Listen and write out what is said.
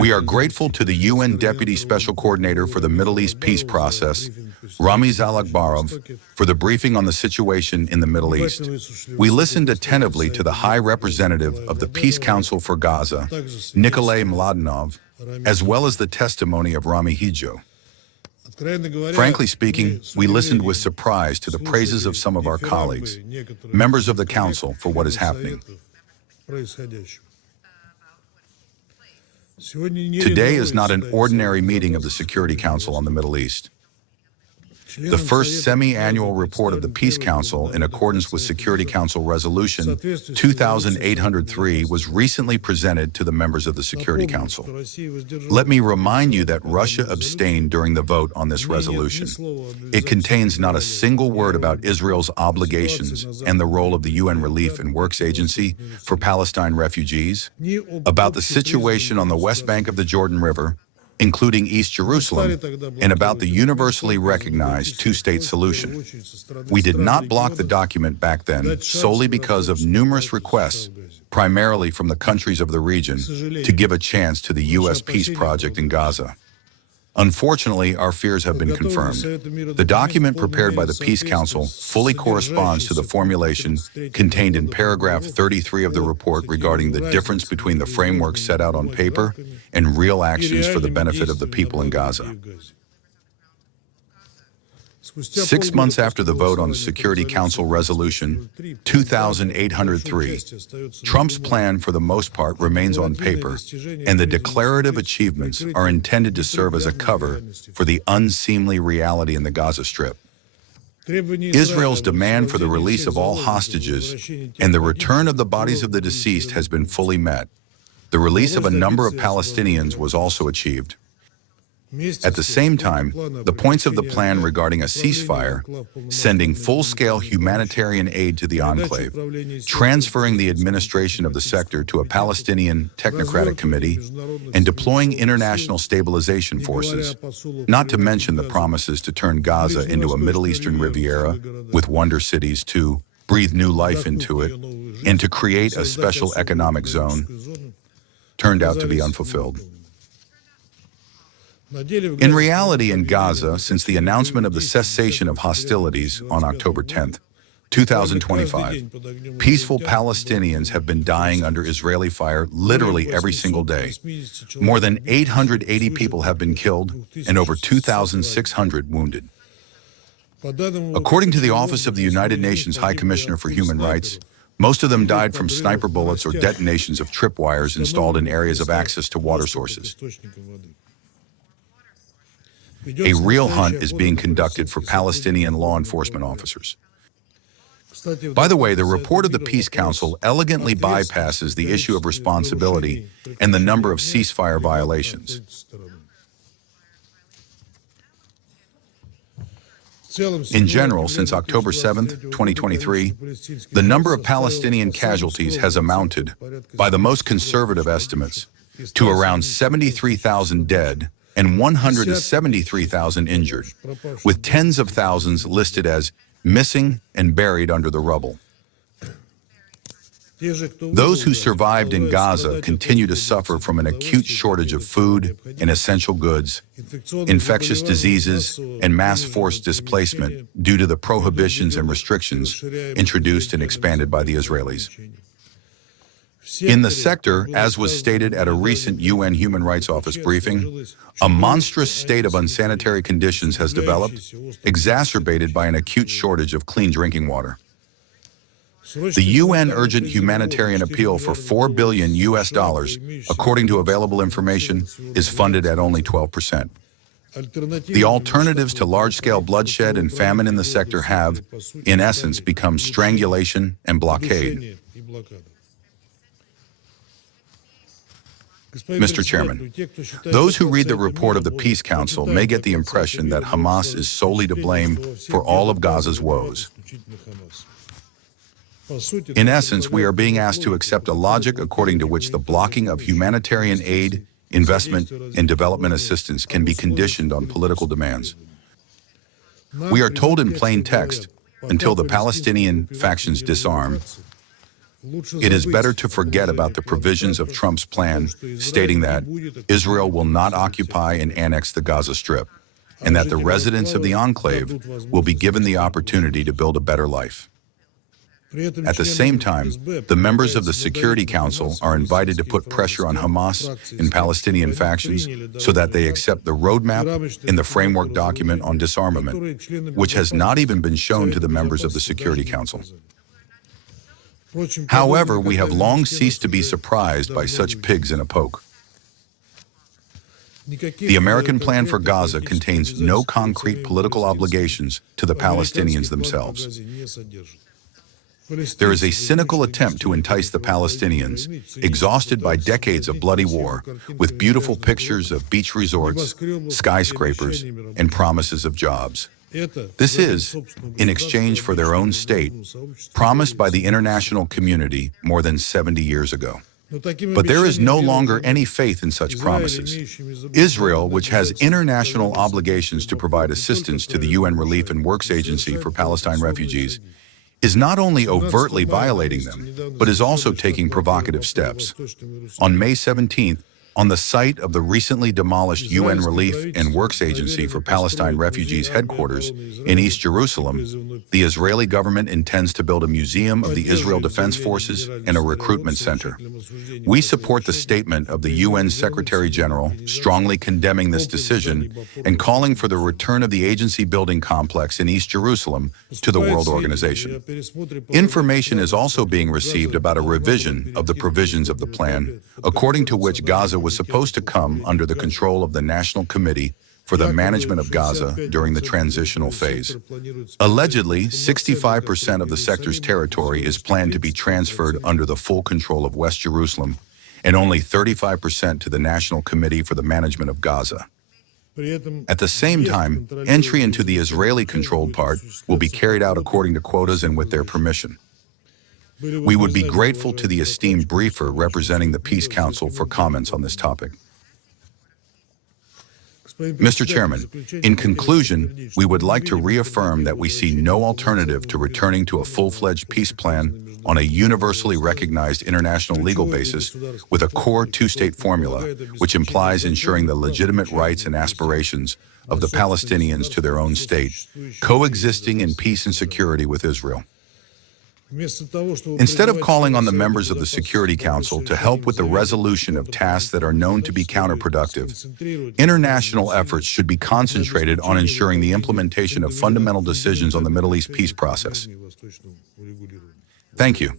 We are grateful to the UN Deputy Special Coordinator for the Middle East Peace Process, Rami Zalakbarov, for the briefing on the situation in the Middle East. We listened attentively to the High Representative of the Peace Council for Gaza, Nikolay Mladenov, as well as the testimony of Rami Hidjo. Frankly speaking, we listened with surprise to the praises of some of our colleagues, members of the Council, for what is happening. Today is not an ordinary meeting of the Security Council on the Middle East. The first semi-annual report of the Peace Council in accordance with Security Council Resolution 2803 was recently presented to the members of the Security Council. Let me remind you that Russia abstained during the vote on this resolution. It contains not a single word about Israel's obligations and the role of the UN Relief and Works Agency for Palestine refugees, about the situation on the West Bank of the Jordan River, including East Jerusalem, and about the universally recognized two-state solution. We did not block the document back then solely because of numerous requests, primarily from the countries of the region, to give a chance to the U.S. peace project in Gaza. Unfortunately, our fears have been confirmed. The document prepared by the Peace Council fully corresponds to the formulation contained in paragraph 33 of the report regarding the difference between the framework set out on paper and real actions for the benefit of the people in Gaza. 6 months after the vote on the Security Council Resolution 2803, Trump's plan for the most part remains on paper, and the declarative achievements are intended to serve as a cover for the unseemly reality in the Gaza Strip. Israel's demand for the release of all hostages and the return of the bodies of the deceased has been fully met. The release of a number of Palestinians was also achieved. At the same time, the points of the plan regarding a ceasefire, sending full-scale humanitarian aid to the enclave, transferring the administration of the sector to a Palestinian technocratic committee, and deploying international stabilization forces, not to mention the promises to turn Gaza into a Middle Eastern Riviera with wonder cities to breathe new life into it, and to create a special economic zone, turned out to be unfulfilled. In reality, in Gaza, since the announcement of the cessation of hostilities on October 10, 2025, peaceful Palestinians have been dying under Israeli fire literally every single day. More than 880 people have been killed and over 2,600 wounded. According to the Office of the United Nations High Commissioner for Human Rights, most of them died from sniper bullets or detonations of tripwires installed in areas of access to water sources. A real hunt is being conducted for Palestinian law enforcement officers. By the way, the report of the Peace Council elegantly bypasses the issue of responsibility and the number of ceasefire violations. In general, since October 7, 2023, the number of Palestinian casualties has amounted, by the most conservative estimates, to around 73,000 dead and 173,000 injured, with tens of thousands listed as missing and buried under the rubble. Those who survived in Gaza continue to suffer from an acute shortage of food and essential goods, infectious diseases, and mass forced displacement due to the prohibitions and restrictions introduced and expanded by the Israelis. In the sector, as was stated at a recent UN Human Rights Office briefing, a monstrous state of unsanitary conditions has developed, exacerbated by an acute shortage of clean drinking water. The UN urgent humanitarian appeal for $4 billion, according to available information, is funded at only 12%. The alternatives to large-scale bloodshed and famine in the sector have, in essence, become strangulation and blockade. Mr. Chairman, those who read the report of the Peace Council may get the impression that Hamas is solely to blame for all of Gaza's woes. In essence, we are being asked to accept a logic according to which the blocking of humanitarian aid, investment, and development assistance can be conditioned on political demands. We are told in plain text, until the Palestinian factions disarm, It is better to forget about the provisions of Trump's plan, stating that Israel will not occupy and annex the Gaza Strip, and that the residents of the enclave will be given the opportunity to build a better life. At the same time, the members of the Security Council are invited to put pressure on Hamas and Palestinian factions so that they accept the roadmap in the framework document on disarmament, which has not even been shown to the members of the Security Council. However, we have long ceased to be surprised by such pigs in a poke. The American plan for Gaza contains no concrete political obligations to the Palestinians themselves. There is a cynical attempt to entice the Palestinians, exhausted by decades of bloody war, with beautiful pictures of beach resorts, skyscrapers, and promises of jobs. This is, in exchange for their own state, promised by the international community more than 70 years ago. But there is no longer any faith in such promises. Israel, which has international obligations to provide assistance to the UN Relief and Works Agency for Palestine refugees, is not only overtly violating them, but is also taking provocative steps. On May 17th, on the site of the recently demolished UN Relief and Works Agency for Palestine Refugees headquarters in East Jerusalem, the Israeli government intends to build a museum of the Israel Defense Forces and a recruitment center. We support the statement of the UN Secretary General strongly condemning this decision and calling for the return of the agency building complex in East Jerusalem to the World Organization. Information is also being received about a revision of the provisions of the plan, according to which Gaza was supposed to come under the control of the National Committee for the Management of Gaza during the transitional phase. Allegedly, 65% of the sector's territory is planned to be transferred under the full control of West Jerusalem, and only 35% to the National Committee for the Management of Gaza. At the same time, entry into the Israeli-controlled part will be carried out according to quotas and with their permission. We would be grateful to the esteemed briefer representing the Peace Council for comments on this topic. Mr. Chairman, in conclusion, we would like to reaffirm that we see no alternative to returning to a full-fledged peace plan on a universally recognized international legal basis with a core two-state formula, which implies ensuring the legitimate rights and aspirations of the Palestinians to their own state, coexisting in peace and security with Israel. Instead of calling on the members of the Security Council to help with the resolution of tasks that are known to be counterproductive, international efforts should be concentrated on ensuring the implementation of fundamental decisions on the Middle East peace process. Thank you.